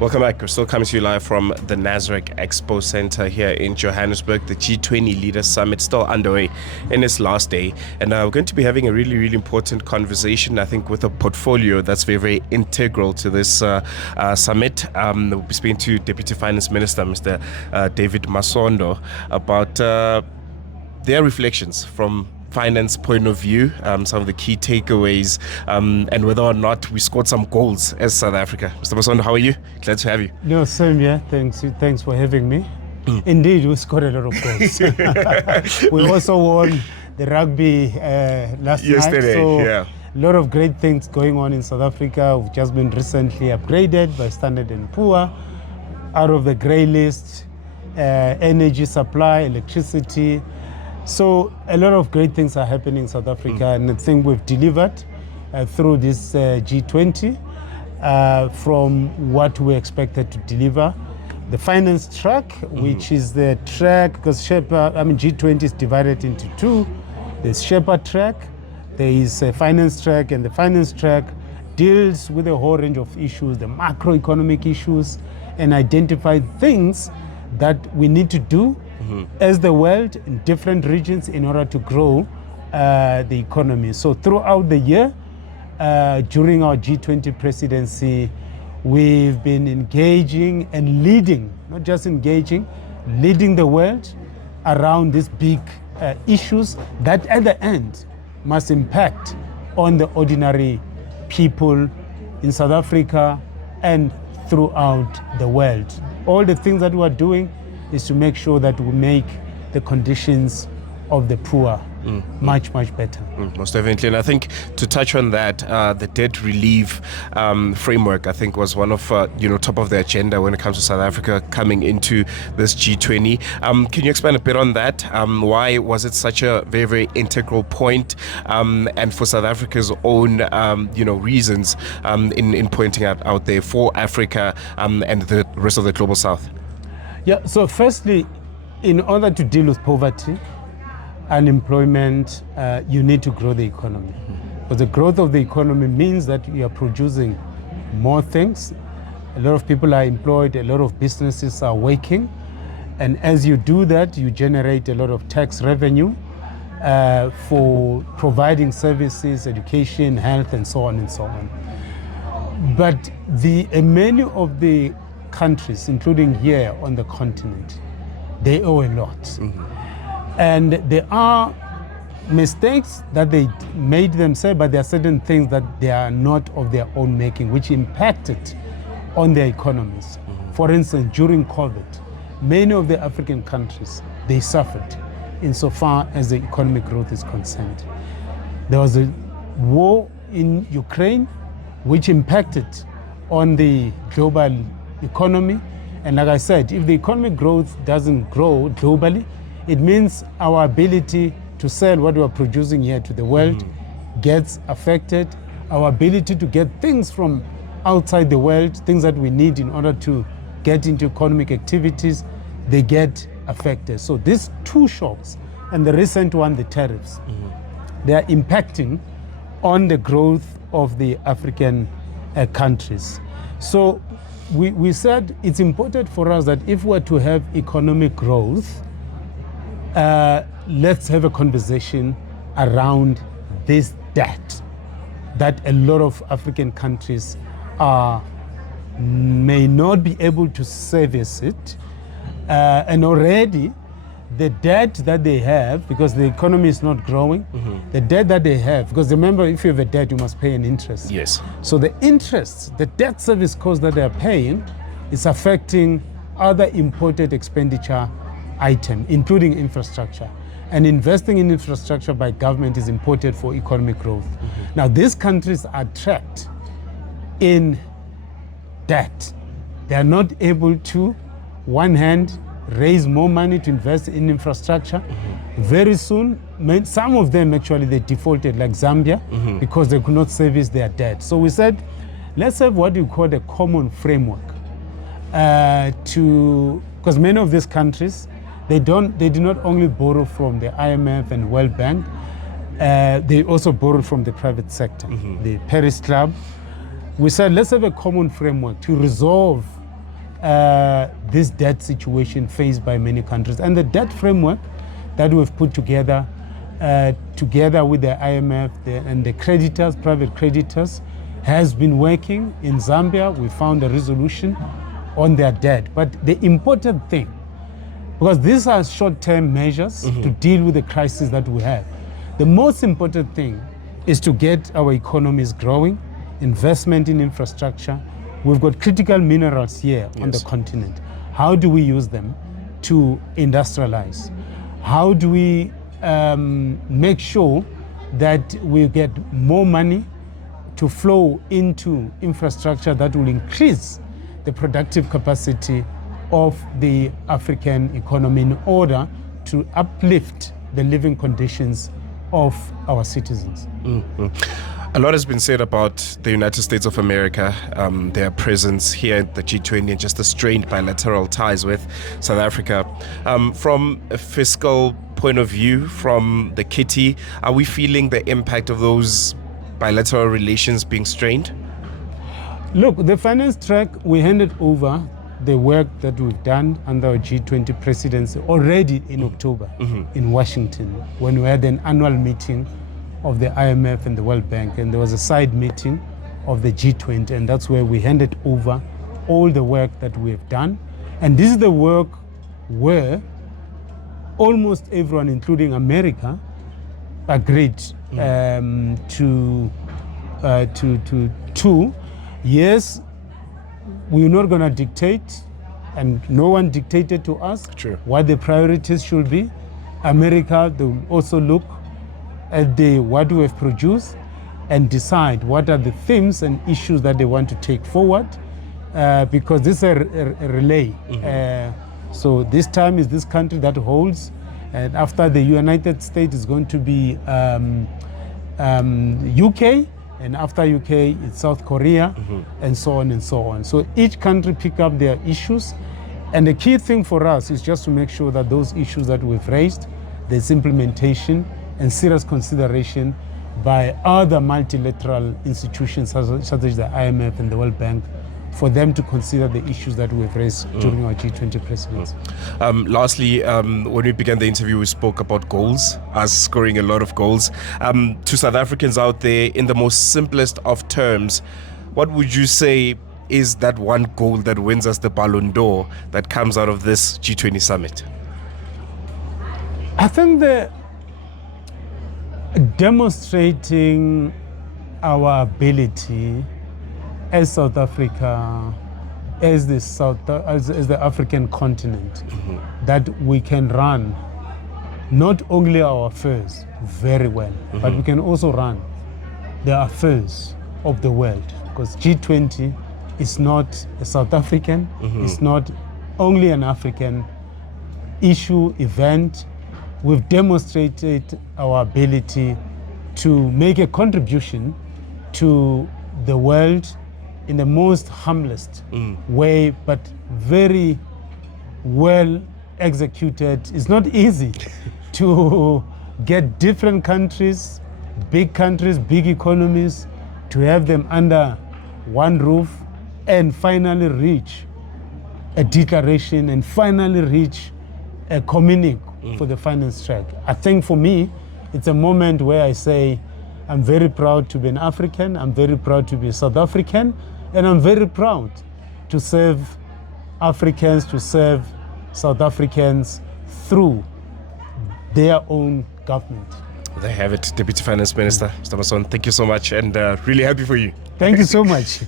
Welcome back. We're still coming to you live from the Nasrec Expo Center here in Johannesburg. The G20 Leaders Summit still underway in its last day. And we're going to be having a really, really important conversation, I think, with a portfolio that's very, very integral to this summit. We'll be speaking to Deputy Finance Minister, Mr. David Masondo, about their reflections from finance point of view, some of the key takeaways, and whether or not we scored some goals as South Africa. Mr. Masondo, how are you? Glad to have you. No, same here. Thanks for having me. Indeed, we scored a lot of goals. We also won the rugby last Yesterday, night. So yeah. A lot of great things going on in South Africa. We've just been recently upgraded by Standard & Poor out of the grey list, energy supply, electricity. So a lot of great things are happening in South Africa, and I think we've delivered through this G20 from what we expected to deliver. The finance track, which is the track, because G20 is divided into two. There's Sherpa track, there is a finance track, and the finance track deals with a whole range of issues, the macroeconomic issues, and identify things that we need to do as the world in different regions in order to grow the economy. So throughout the year, during our G20 presidency, we've been engaging and leading, not just engaging, leading the world around these big issues that at the end must impact on the ordinary people in South Africa and throughout the world. All the things that we're doing is to make sure that we make the conditions of the poor much better. Most definitely. And I think to touch on that, the debt relief framework, I think, was one of top of the agenda when it comes to South Africa coming into this G20. Can you expand a bit on that? Why was it such a very, very integral point, and for South Africa's own reasons in pointing out there for Africa and the rest of the global South? Yeah, so firstly, in order to deal with poverty, unemployment, you need to grow the economy. But the growth of the economy means that you are producing more things. A lot of people are employed, a lot of businesses are working. And as you do that, you generate a lot of tax revenue for providing services, education, health, and so on and so on. But many of the countries, including here on the continent, they owe a lot. And there are mistakes that they made themselves, but there are certain things that they are not of their own making, which impacted on their economies. For instance, during COVID, many of the African countries, they suffered insofar as the economic growth is concerned. There was a war in Ukraine, which impacted on the global economy. And like I said, if the economic growth doesn't grow globally, it means our ability to sell what we're producing here to the world gets affected. Our ability to get things from outside the world, things that we need in order to get into economic activities, they get affected. So these two shocks, and the recent one, the tariffs, they are impacting on the growth of the African countries. So we said it's important for us that if we're to have economic growth, let's have a conversation around this debt that a lot of African countries may not be able to service it. And already the debt that they have, because the economy is not growing, the debt that they have, because remember, if you have a debt, you must pay an interest. Yes. So the interest, the debt service cost that they are paying is affecting other imported expenditure items, including infrastructure. And investing in infrastructure by government is important for economic growth. Now, these countries are trapped in debt. They are not able to, one hand, raise more money to invest in infrastructure. Very soon, some of them actually, they defaulted, like Zambia, because they could not service their debt. So we said, let's have what you call a common framework because many of these countries, they do not only borrow from the IMF and World Bank, they also borrow from the private sector, the Paris Club. We said, let's have a common framework to resolve this debt situation faced by many countries. And the debt framework that we've put together, together with the IMF and the creditors, private creditors, has been working. In Zambia, we found a resolution on their debt. But the important thing, because these are short-term measures to deal with the crisis that we have, the most important thing is to get our economies growing, investment in infrastructure. We've got critical minerals here on the continent. How do we use them to industrialize? How do we make sure that we get more money to flow into infrastructure that will increase the productive capacity of the African economy in order to uplift the living conditions of our citizens? A lot has been said about the United States of America, their presence here at the G20, and just the strained bilateral ties with South Africa. From a fiscal point of view, from the kitty, are we feeling the impact of those bilateral relations being strained? Look, the finance track, we handed over the work that we've done under our G20 presidency already in October in Washington, when we had an annual meeting of the IMF and the World Bank, and there was a side meeting of the G20, and that's where we handed over all the work that we have done. And this is the work where almost everyone, including America, agreed to yes, we're not going to dictate, and no one dictated to us what the priorities should be. America, they will also look at what we have produced and decide what are the themes and issues that they want to take forward, because this is a relay. So this time is this country that holds, and after the United States is going to be UK, and after UK it's South Korea, and so on and so on. So each country pick up their issues, and the key thing for us is just to make sure that those issues that we've raised, there's implementation and serious consideration by other multilateral institutions such as the IMF and the World Bank, for them to consider the issues that we've raised during our G20 presidency. Lastly, when we began the interview, we spoke about goals, us scoring a lot of goals. To South Africans out there, in the most simplest of terms, what would you say is that one goal that wins us the Ballon d'Or that comes out of this G20 summit? I think the demonstrating our ability as South Africa, as the African continent, that we can run not only our affairs very well, but we can also run the affairs of the world. Because G20 is not a South African, it's not only an African issue, event. We've demonstrated our ability to make a contribution to the world in the most humblest way, but very well executed. It's not easy to get different countries, big economies, to have them under one roof and finally reach a declaration and finally reach a communique for the finance track. I think for me, it's a moment where I say, I'm very proud to be an African, I'm very proud to be a South African, and I'm very proud to serve Africans, to serve South Africans through their own government. There you have it, Deputy Finance Minister Mr. Masondo. Thank you so much, and really happy for you. Thank you so much.